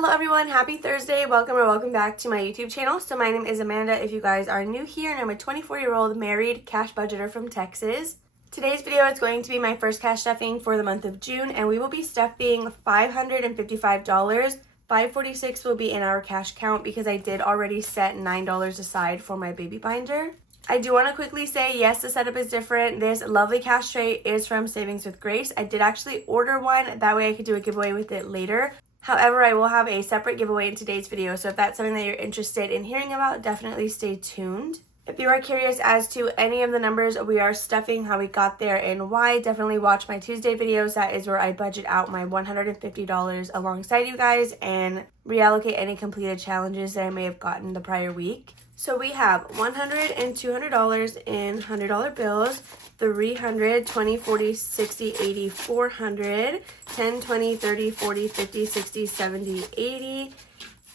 Hello everyone, happy Thursday. Welcome back to my YouTube channel. So my name is Amanda if you guys are new here, and I'm a 24-year-old married cash budgeter from Texas. Today's video is going to be my first cash stuffing for the month of June, and we will be stuffing $555. $546 will be in our cash count because I did already set $9 aside for my baby binder. I do want to quickly say, yes, the setup is different. This lovely cash tray is from Savings with Grace. I did actually order one, that way I could do a giveaway with it later. However, I will have a separate giveaway in today's video, so if that's something that you're interested in hearing about, definitely stay tuned. If you are curious as to any of the numbers we are stuffing, how we got there, and why, definitely watch my Tuesday videos. That is where I budget out my $150 alongside you guys and reallocate any completed challenges that I may have gotten the prior week. So we have $100 and $200 in $100 bills, $300, $20, $40, $60, $80, $400, $10, $20, $30, $40, $50, $60, $70, $80,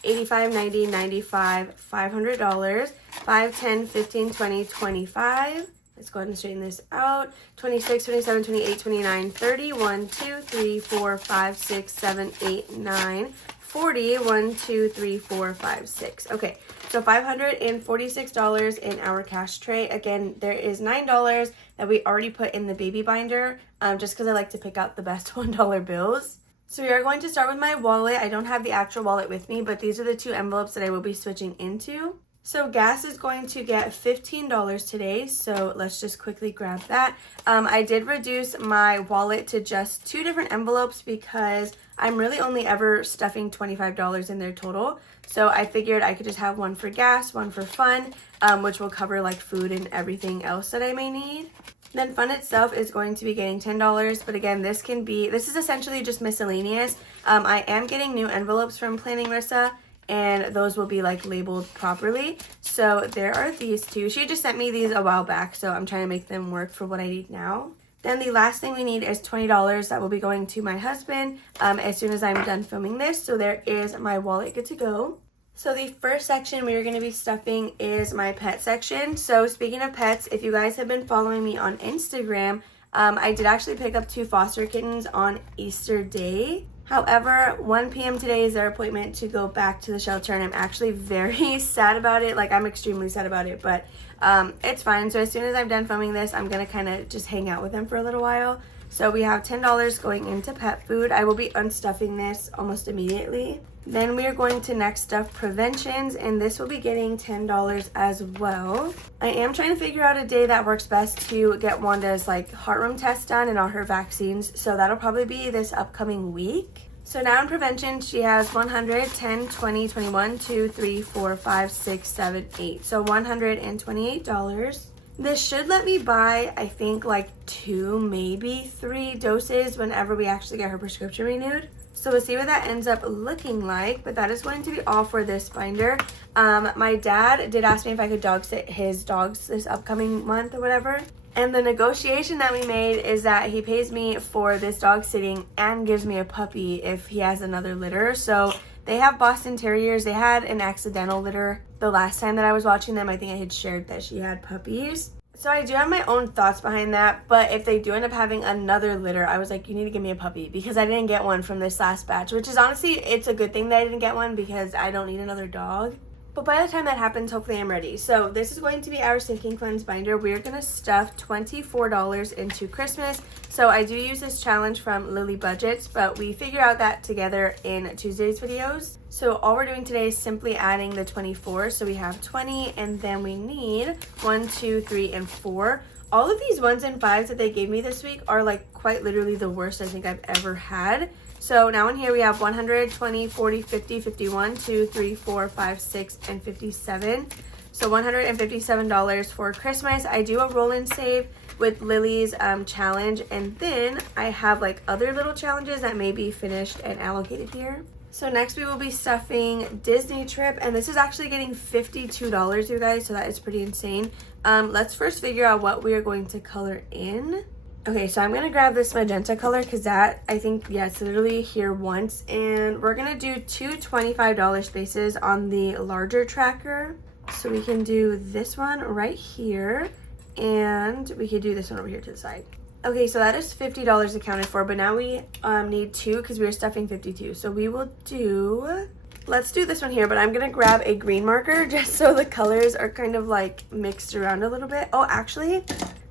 $85, $90, $95, $500, $5, $10, $15, $20, $25. Let's go ahead and straighten this out. 26, 27, 28, 29, 30, 1, 2, 3, 4, 5, 6, 7, 8, 9, 40, 1, 2, 3, 4, 5, 6. Okay, so $546 in our cash tray. Again, there is $9 that we already put in the baby binder, just because I like to pick out the best $1 bills. So we are going to start with my wallet. I don't have the actual wallet with me, but these are the two envelopes that I will be switching into. So gas is going to get $15 today, so let's just quickly grab that. I did reduce my wallet to just two different envelopes because I'm really only ever stuffing $25 in there total. So I figured I could just have one for gas, one for fun, which will cover like food and everything else that I may need. Then fun itself is going to be getting $10, but again, this is essentially just miscellaneous. I am getting new envelopes from Planning Rissa, and those will be like labeled properly. So there are these two. She just sent me these a while back, so I'm trying to make them work for what I need now. Then the last thing we need is $20 that will be going to my husband as soon as I'm done filming this. So there is my wallet good to go. So the first section we are going to be stuffing is my pet section. So speaking of pets, if you guys have been following me on Instagram, I did actually pick up two foster kittens on Easter Day. However, 1 p.m. today is their appointment to go back to the shelter, and I'm actually very sad about it. Like, I'm extremely sad about it, but it's fine. So as soon as I'm done filming this, I'm going to kind of just hang out with them for a little while. So we have $10 going into pet food. I will be unstuffing this almost immediately. Then we are going to next stuff preventions, and this will be getting $10 as well. I am trying to figure out a day that works best to get Wanda's like heart rhythm test done and all her vaccines. So that'll probably be this upcoming week. So now in prevention, she has 100, 10, 20, 21, 2, 3, 4, 5, 6, 7, 8. So $128. This should let me buy, I think, like 2, maybe 3 doses whenever we actually get her prescription renewed. So we'll see what that ends up looking like, but that is going to be all for this binder. My dad did ask me if I could dog sit his dogs this upcoming month or whatever. And the negotiation that we made is that he pays me for this dog sitting and gives me a puppy if he has another litter. So they have Boston Terriers. They had an accidental litter the last time that I was watching them. I think I had shared that she had puppies. So I do have my own thoughts behind that, but if they do end up having another litter, I was like, you need to give me a puppy because I didn't get one from this last batch, which is honestly, it's a good thing that I didn't get one because I don't need another dog. But by the time that happens, hopefully I'm ready. So this is going to be our Sinking Funds binder. We're going to stuff $24 into Christmas. So I do use this challenge from Lily Budgets, but we figure out that together in Tuesday's videos. So all we're doing today is simply adding the 24. So we have 20, and then we need 1, 2, 3, and 4. All of these 1s and 5s that they gave me this week are like quite literally the worst I think I've ever had. So now in here we have 100, 20, 40, 50, 51, 2, 3, 4, 5, 6, and 57. So $157 for Christmas. I do a roll and save with Lily's challenge, and then I have like other little challenges that may be finished and allocated here. So next we will be stuffing Disney trip, and this is actually getting $52, you guys, so that is pretty insane. Let's first figure out what we are going to color in. Okay, so I'm going to grab this magenta color because that, I think, yeah, it's literally here once. And we're going to do two $25 spaces on the larger tracker. So we can do this one right here, and we could do this one over here to the side. Okay, so that is $50 accounted for, but now we need 2 because we were stuffing 52. So we will do, let's do this one here, but I'm gonna grab a green marker just so the colors are kind of like mixed around a little bit. Oh, actually,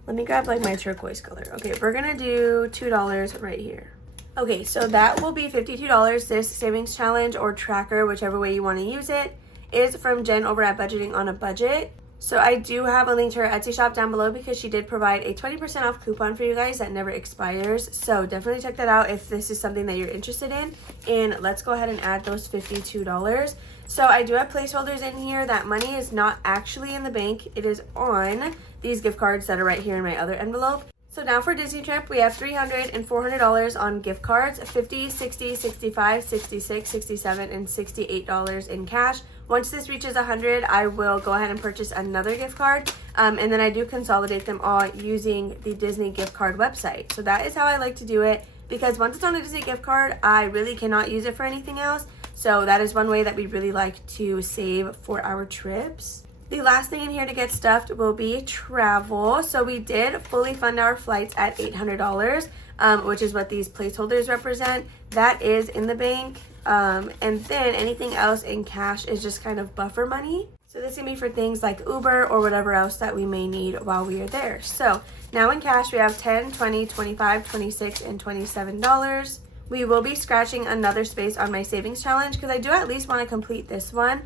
let me grab like my turquoise color. Okay, we're gonna do $2 right here. Okay, so that will be $52. This savings challenge or tracker, whichever way you want to use it, is from Jen over at Budgeting on a Budget. So I do have a link to her Etsy shop down below because she did provide a 20% off coupon for you guys that never expires. So definitely check that out if this is something that you're interested in. And let's go ahead and add those $52. So I do have placeholders in here. That money is not actually in the bank. It is on these gift cards that are right here in my other envelope. So now for Disney trip, we have $300 and $400 on gift cards, $50, $60, $65, $66, $67, and $68 in cash. Once this reaches 100, I will go ahead and purchase another gift card, and then I do consolidate them all using the Disney gift card website. So that is how I like to do it, because once it's on a Disney gift card, I really cannot use it for anything else. So that is one way that we really like to save for our trips. The last thing in here to get stuffed will be travel. So we did fully fund our flights at $800, which is what these placeholders represent. That is in the bank. And then anything else in cash is just kind of buffer money. So this can be for things like Uber or whatever else that we may need while we are there. So now in cash, we have $10, $20, $25, $26, and $27. We will be scratching another space on my savings challenge because I do at least want to complete this one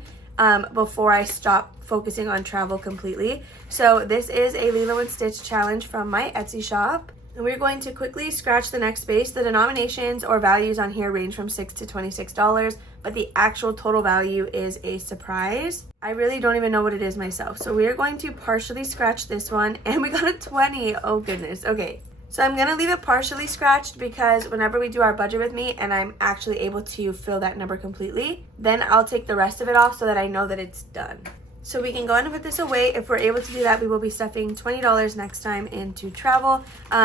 before I stop focusing on travel completely. So this is a Lilo and Stitch challenge from my Etsy shop. And we're going to quickly scratch the next space. The denominations or values on here range from $6 to $26, but the actual total value is a surprise. I really don't even know what it is myself. So we are going to partially scratch this one, and we got a 20. Oh goodness. Okay. So I'm gonna leave it partially scratched because whenever we do our budget with me and I'm actually able to fill that number completely, then I'll take the rest of it off so that I know that it's done. So we can go ahead and put this away. If we're able to do that, we will be stuffing $20 next time into travel,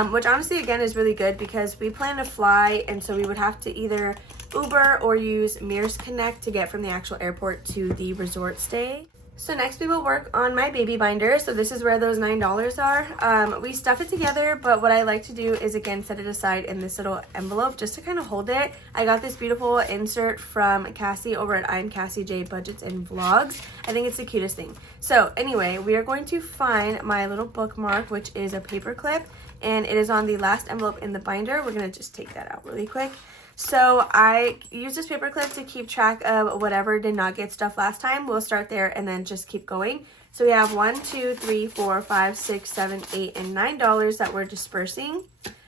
which honestly, again, is really good because we plan to fly, and so we would have to either Uber or use Mears Connect to get from the actual airport to the resort stay. So next we will work on my baby binder. So this is where those $9 are. We stuff it together, but what I like to do is again set it aside in this little envelope just to kind of hold it. I got this beautiful insert from Cassie over at I'm Cassie J Budgets and Vlogs. I think it's the cutest thing. So anyway, we are going to find my little bookmark, which is a paper clip, and it is on the last envelope in the binder. We're gonna just take that out really quick. So I use this paper clip to keep track of whatever did not get stuffed last time. We'll start there and then just keep going. So we have $1, 2, 3, 4, 5, 6, 7, 8, and $9 that we're dispersing.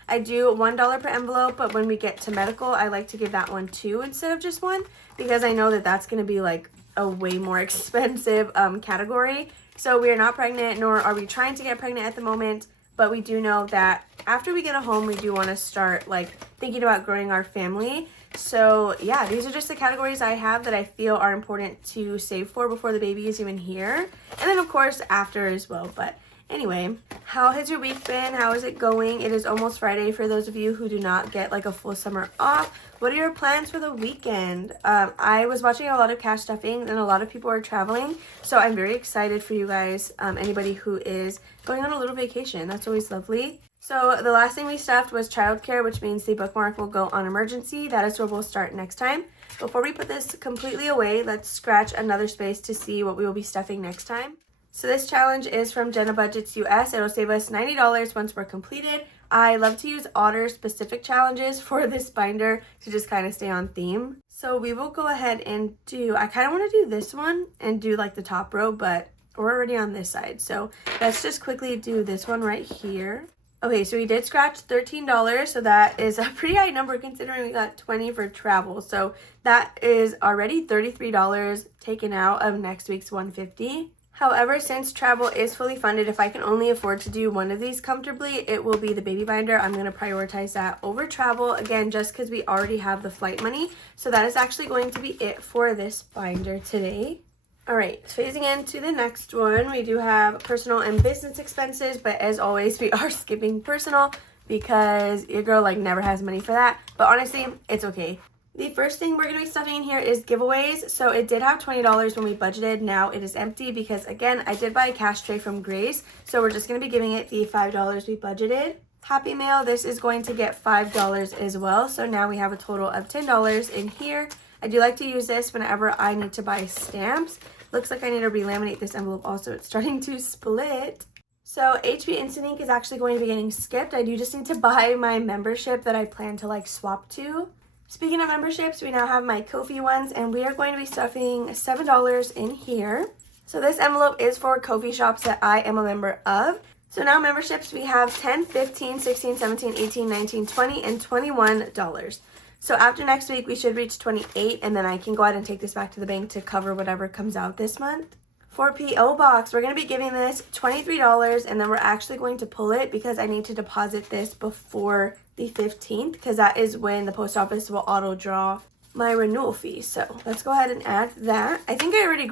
I do $1 per envelope, but when we get to medical, I like to give that one 2 instead of just 1 because I know that that's going to be like a way more expensive category. So we are not pregnant, nor are we trying to get pregnant at the moment. But we do know that after we get a home, we do want to start like thinking about growing our family. So yeah, these are just the categories I have that I feel are important to save for before the baby is even here. And then of course after as well. But anyway, how has your week been? How is it going? It is almost Friday for those of you who do not get like a full summer off. What are your plans for the weekend? I was watching a lot of cash stuffing and a lot of people are traveling. So I'm very excited for you guys, anybody who is going on a little vacation. That's always lovely. So the last thing we stuffed was childcare, which means the bookmark will go on emergency. That is where we'll start next time. Before we put this completely away, let's scratch another space to see what we will be stuffing next time. So this challenge is from Jenna Budgets US. It'll save us $90 once we're completed. I love to use order specific challenges for this binder to just kind of stay on theme. So we will go ahead and I kind of want to do this one and do like the top row, but we're already on this side. So let's just quickly do this one right here. Okay, so we did scratch $13, so that is a pretty high number considering we got 20 for travel. So that is already $33 taken out of next week's $150. However, since travel is fully funded, if I can only afford to do one of these comfortably, it will be the baby binder. I'm going to prioritize that over travel, again, just because we already have the flight money. So that is actually going to be it for this binder today. All right, phasing into the next one, we do have personal and business expenses, but as always, we are skipping personal because your girl like never has money for that. But honestly, it's okay. The first thing we're going to be stuffing in here is giveaways. So it did have $20 when we budgeted. Now it is empty because, again, I did buy a cash tray from Grace. So we're just going to be giving it the $5 we budgeted. Happy Mail, this is going to get $5 as well. So now we have a total of $10 in here. I do like to use this whenever I need to buy stamps. Looks like I need to relaminate this envelope also. It's starting to split. So HP Instant Ink is actually going to be getting skipped. I do just need to buy my membership that I plan to like swap to. Speaking of memberships, we now have my Ko-fi ones, and we are going to be stuffing $7 in here. So this envelope is for Ko-fi shops that I am a member of. So now memberships, we have $10, $15, $16, $17, $18, $19, $20, and $21. So after next week, we should reach 28, and then I can go ahead and take this back to the bank to cover whatever comes out this month. For P.O. Box, we're going to be giving this $23, and then we're actually going to pull it because I need to deposit this before the 15th, because that is when the post office will auto draw my renewal fee. So let's go ahead and add that. I think I had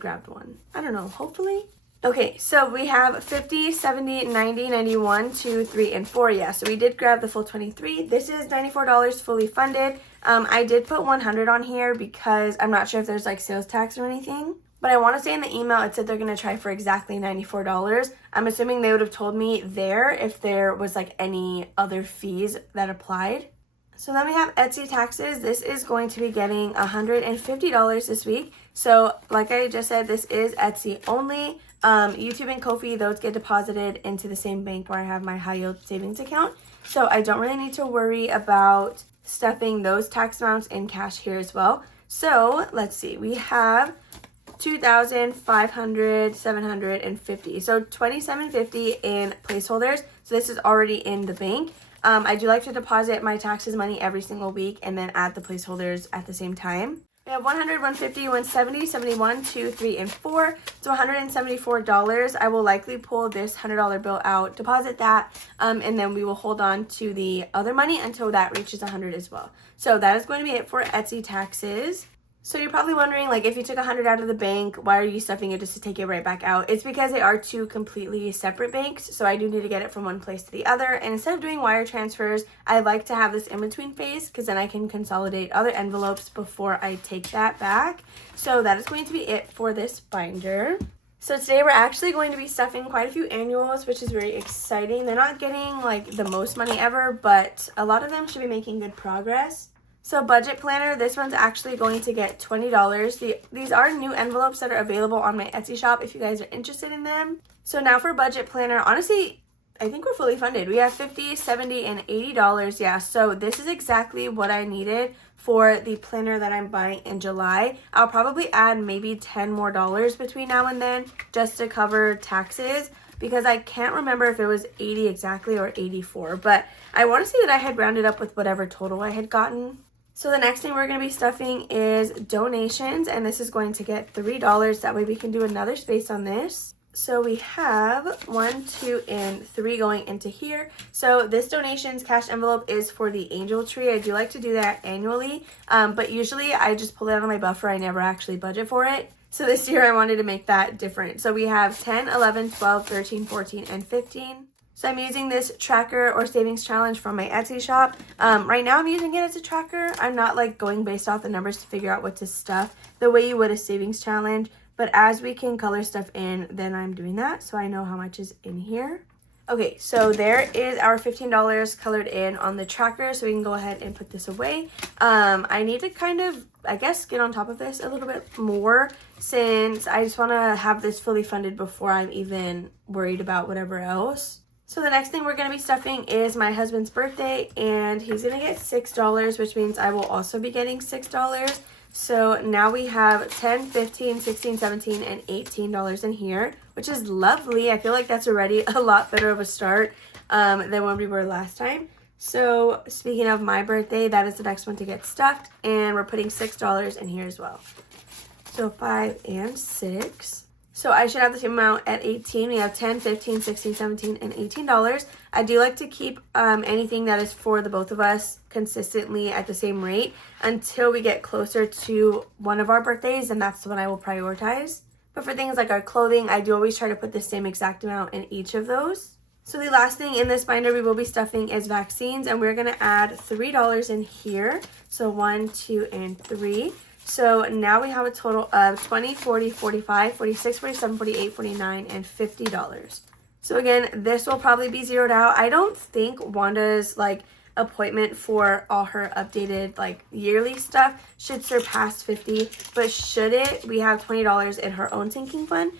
grabbed one. I don't know, hopefully. Okay, so we have 50, 70, 90, 91, 2, 3, and 4. Yeah, so we did grab the full 23. This is $94 fully funded. I did put 100 on here because I'm not sure if there's like sales tax or anything. But I want to say in the email, it said they're going to try for exactly $94. I'm assuming they would have told me there if there was like any other fees that applied. So then we have Etsy taxes. This is going to be getting $150 this week. So like I just said, this is Etsy only. YouTube and Ko-fi, those get deposited into the same bank where I have my high yield savings account. So I don't really need to worry about stuffing those tax amounts in cash here as well. So let's see, we have $2,500, $750. So $2,750 in placeholders. So this is already in the bank. I do like to deposit my taxes money every single week and then add the placeholders at the same time. We have 100, 150, 170, 71, 2, 3, and 4. So $174. I will likely pull this $100 bill out, deposit that, and then we will hold on to the other money until that reaches 100 as well. So that is going to be it for Etsy taxes. So you're probably wondering, like, if you took 100 out of the bank, why are you stuffing it just to take it right back out? It's because they are two completely separate banks, so I do need to get it from one place to the other. And instead of doing wire transfers, I like to have this in-between phase because then I can consolidate other envelopes before I take that back. So that is going to be it for this binder. So today we're actually going to be stuffing quite a few annuals, which is very exciting. They're not getting, like, the most money ever, but a lot of them should be making good progress. So budget planner, this one's actually going to get $20. These are new envelopes that are available on my Etsy shop if you guys are interested in them. So now for budget planner, honestly, I think we're fully funded. We have $50, $70, and $80. Yeah, so this is exactly what I needed for the planner that I'm buying in July. I'll probably add maybe $10 more between now and then just to cover taxes, because I can't remember if it was 80 exactly or 84, but I want to say that I had rounded up with whatever total I had gotten. So the next thing we're going to be stuffing is donations, and this is going to get $3. That way we can do another space on this. So we have 1, 2, and 3 going into here. So this donations cash envelope is for the angel tree. I do like to do that annually, but usually I just pull it out of my buffer. I never actually budget for it. So this year I wanted to make that different. So we have 10, 11, 12, 13, 14, and 15. So I'm using this tracker or savings challenge from my Etsy shop. Right now I'm using it as a tracker. I'm not like going based off the numbers to figure out what to stuff the way you would a savings challenge. But as we can color stuff in, then I'm doing that so I know how much is in here. Okay, so there is our $15 colored in on the tracker, so we can go ahead and put this away. I need to kind of, I guess, get on top of this a little bit more since I just want to have this fully funded before I'm even worried about whatever else. So the next thing we're going to be stuffing is my husband's birthday, and he's going to get $6, which means I will also be getting $6. So now we have $10, $15, $16, $17, and $18 in here, which is lovely. I feel like that's already a lot better of a start than when we were last time. So speaking of my birthday, that is the next one to get stuffed, and we're putting $6 in here as well. So 5 and 6. So I should have the same amount at 18. We have 10, 15, 16, 17, and $18. I do like to keep anything that is for the both of us consistently at the same rate until we get closer to one of our birthdays, and that's the one I will prioritize. But for things like our clothing, I do always try to put the same exact amount in each of those. So the last thing in this binder we will be stuffing is vaccines, and we're going to add $3 in here. So 1, 2, and 3. So now we have a total of $20, $40, $45, $46, $47, $48, $49, and $50. So again, this will probably be zeroed out. I don't think Wanda's like appointment for all her updated like yearly stuff should surpass 50, but should it, we have $20 in her own sinking fund,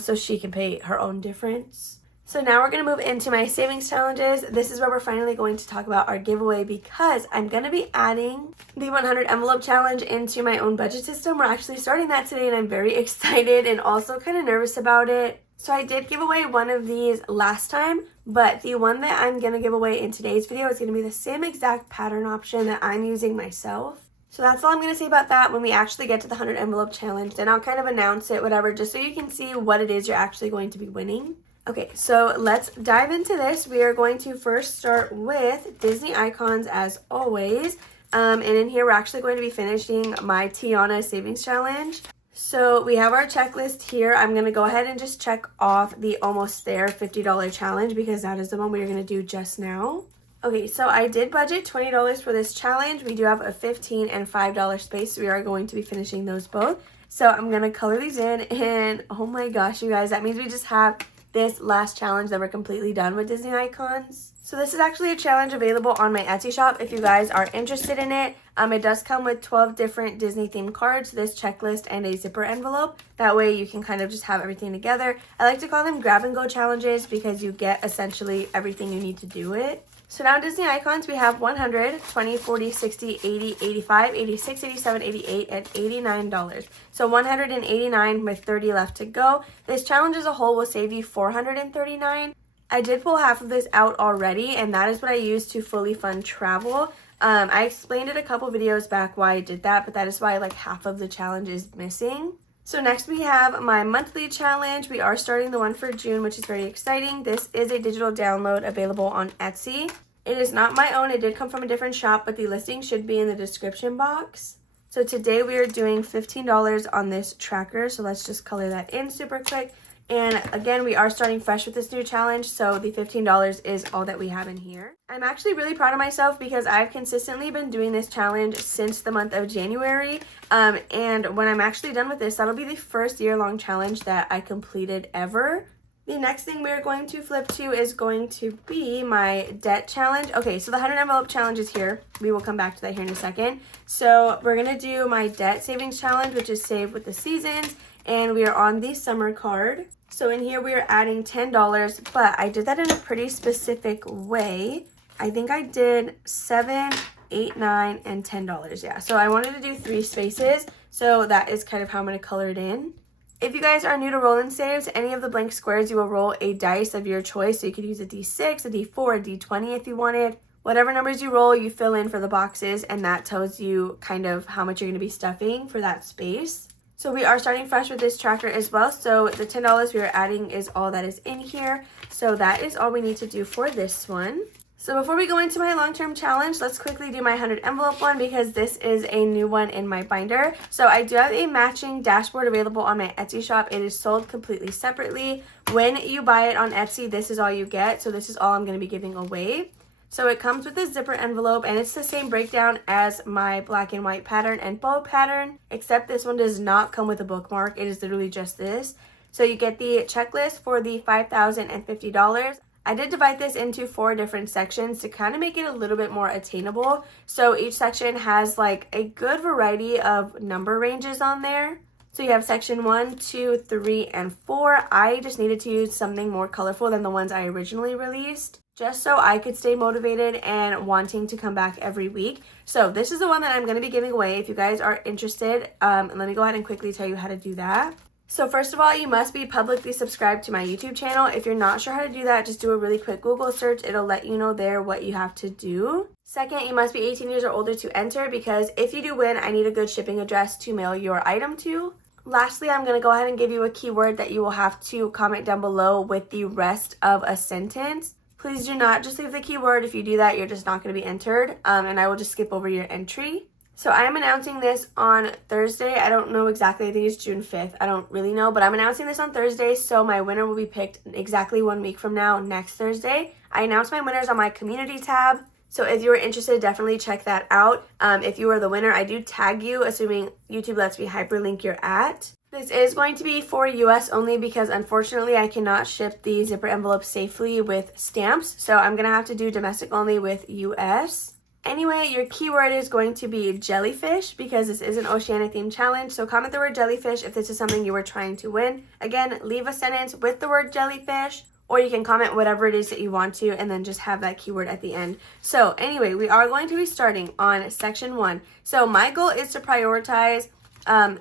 so she can pay her own difference. So now we're going to move into my savings challenges. This is where we're finally going to talk about our giveaway because I'm going to be adding the 100 envelope challenge into my own budget system. We're actually starting that today and I'm very excited and also kind of nervous about it. So I did give away one of these last time, but the one that I'm going to give away in today's video is going to be the same exact pattern option that I'm using myself. So that's all I'm going to say about that when we actually get to the 100 envelope challenge. Then I'll kind of announce it, whatever, just so you can see what it is you're actually going to be winning. Okay, so let's dive into this. We are going to first start with Disney icons as always. And in here, we're actually going to be finishing my Tiana savings challenge. So we have our checklist here. I'm going to go ahead and just check off the almost there $50 challenge because that is the one we're going to do just now. Okay, so I did budget $20 for this challenge. We do have a $15 and $5 space. So we are going to be finishing those both. So I'm going to color these in and oh my gosh, you guys, that means we just have this last challenge that we're completely done with Disney icons. So this is actually a challenge available on my Etsy shop if you guys are interested in it. It does come with 12 different Disney themed cards, this checklist, and a zipper envelope. That way you can kind of just have everything together. I like to call them grab and go challenges because you get essentially everything you need to do it. So now Disney icons, we have 100, 20, 40, 60, 80, 85, 86, 87, 88, and $89. So 189 with 30 left to go. This challenge as a whole will save you $439. I did pull half of this out already, and that is what I used to fully fund travel. I explained it a couple videos back why I did that, but that is why like half of the challenge is missing. So next we have my monthly challenge. We are starting the one for June, which is very exciting. This is a digital download available on Etsy. It is not my own. It did come from a different shop, but the listing should be in the description box. So today we are doing $15 on this tracker. So let's just color that in super quick. And again, we are starting fresh with this new challenge, so the $15 is all that we have in here. I'm actually really proud of myself because I've consistently been doing this challenge since the month of January. And when I'm actually done with this, that'll be the first year-long challenge that I completed ever. The next thing we're going to flip to is going to be my debt challenge. Okay, so the 100 envelope challenge is here. We will come back to that here in a second. So we're going to do my debt savings challenge, which is save with the seasons. And we are on the summer card. So in here we are adding $10, but I did that in a pretty specific way. I think I did $7, $8, $9, and $10. Yeah, so I wanted to do 3 spaces. So that is kind of how I'm going to color it in. If you guys are new to roll and saves, any of the blank squares, you will roll a dice of your choice. So you could use a D6, a D4, a D20 if you wanted. Whatever numbers you roll, you fill in for the boxes, and that tells you kind of how much you're going to be stuffing for that space. So we are starting fresh with this tracker as well. So the $10 we are adding is all that is in here. So that is all we need to do for this one. So before we go into my long-term challenge, let's quickly do my 100 envelope one because this is a new one in my binder. So I do have a matching dashboard available on my Etsy shop. It is sold completely separately. When you buy it on Etsy, this is all you get. So this is all I'm going to be giving away. So it comes with a zipper envelope and it's the same breakdown as my black and white pattern and bow pattern, except this one does not come with a bookmark. It is literally just this. So you get the checklist for the $5,050. I did divide this into 4 different sections to kind of make it a little bit more attainable. So each section has like a good variety of number ranges on there. So you have section 1, 2, 3, and 4. I just needed to use something more colorful than the ones I originally released, just so I could stay motivated and wanting to come back every week. So this is the one that I'm going to be giving away if you guys are interested. Let me go ahead and quickly tell you how to do that. So first of all, you must be publicly subscribed to my YouTube channel. If you're not sure how to do that, just do a really quick Google search. It'll let you know there what you have to do. Second, you must be 18 years or older to enter because if you do win, I need a good shipping address to mail your item to. Lastly, I'm going to go ahead and give you a keyword that you will have to comment down below with the rest of a sentence. Please do not just leave the keyword. If you do that, you're just not going to be entered, and I will just skip over your entry. So I am announcing this on Thursday. I don't know exactly. I think it's June 5th. I don't really know, but I'm announcing this on Thursday, so my winner will be picked exactly 1 week from now, next Thursday. I announce my winners on my community tab, so if you are interested, definitely check that out. If you are the winner, I do tag you, assuming YouTube lets me hyperlink your @ This is going to be for US only because unfortunately I cannot ship the zipper envelope safely with stamps. So I'm going to have to do domestic only with US. Anyway, your keyword is going to be jellyfish because this is an oceanic themed challenge. So comment the word jellyfish if this is something you were trying to win. Again, leave a sentence with the word jellyfish, or you can comment whatever it is that you want to and then just have that keyword at the end. So anyway, we are going to be starting on section 1. So my goal is to prioritize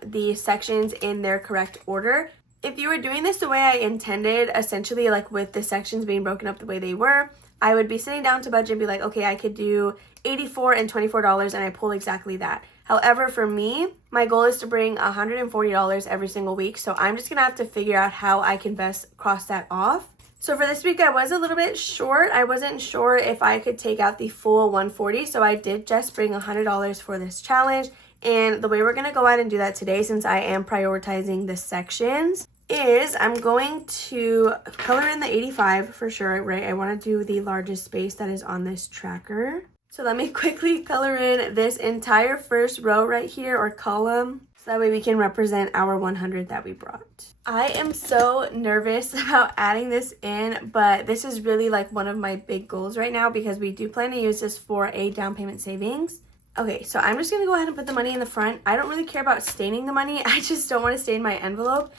the sections in their correct order. If you were doing this the way I intended, essentially like with the sections being broken up the way they were, I would be sitting down to budget and be like, okay, I could do $84 and $24 and I pull exactly that. However, for me, my goal is to bring $140 every single week. So I'm just gonna have to figure out how I can best cross that off. So for this week, I was a little bit short. I wasn't sure if I could take out the full $140. So I did just bring $100 for this challenge. And the way we're going to go ahead and do that today, since I am prioritizing the sections, is I'm going to color in the 85 for sure, right? I want to do the largest space that is on this tracker. So let me quickly color in this entire first row right here, or column, so that way we can represent our 100 that we brought. I am so nervous about adding this in, but this is really like one of my big goals right now because we do plan to use this for a down payment savings. Okay, so I'm just going to go ahead and put the money in the front. I don't really care about staining the money. I just don't want to stain my envelope.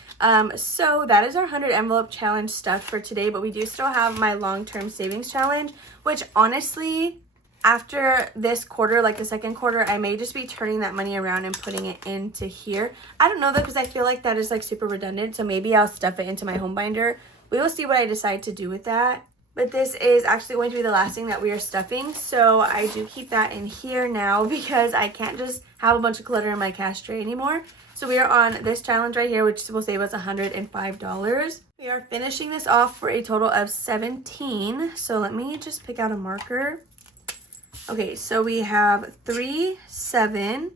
So that is our 100 envelope challenge stuff for today, but we do still have my long-term savings challenge, which honestly, after this quarter, like the second quarter, I may just be turning that money around and putting it into here. I don't know though, because I feel like that is like super redundant. So maybe I'll stuff it into my home binder. We will see what I decide to do with that. But this is actually going to be the last thing that we are stuffing. So I do keep that in here now because I can't just have a bunch of clutter in my cash tray anymore. So we are on this challenge right here, which will save us $105. We are finishing this off for a total of 17. So let me just pick out a marker. Okay, so we have 3, 7,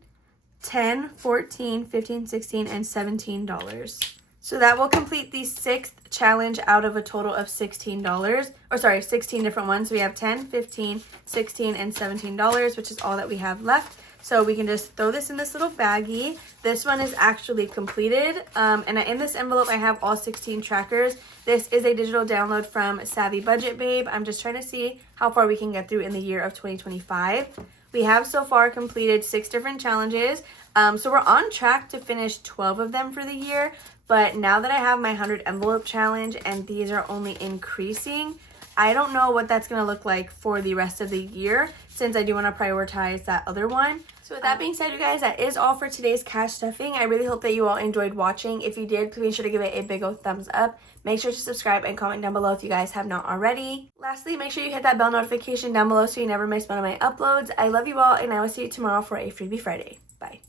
10, 14, 15, 16, and $17. So that will complete the 6th challenge out of a total of $16, or sorry, 16 different ones. So we have 10, 15, 16, and $17, which is all that we have left. So we can just throw this in this little baggie. This one is actually completed. And in this envelope, I have all 16 trackers. This is a digital download from Savvy Budget Babe. I'm just trying to see how far we can get through in the year of 2025. We have so far completed 6 different challenges. So we're on track to finish 12 of them for the year. But now that I have my 100 envelope challenge and these are only increasing, I don't know what that's going to look like for the rest of the year since I do want to prioritize that other one. So with that being said, you guys, that is all for today's cash stuffing. I really hope that you all enjoyed watching. If you did, please be sure to give it a big old thumbs up. Make sure to subscribe and comment down below if you guys have not already. Lastly, make sure you hit that bell notification down below so you never miss one of my uploads. I love you all, and I will see you tomorrow for a Freebie Friday. Bye.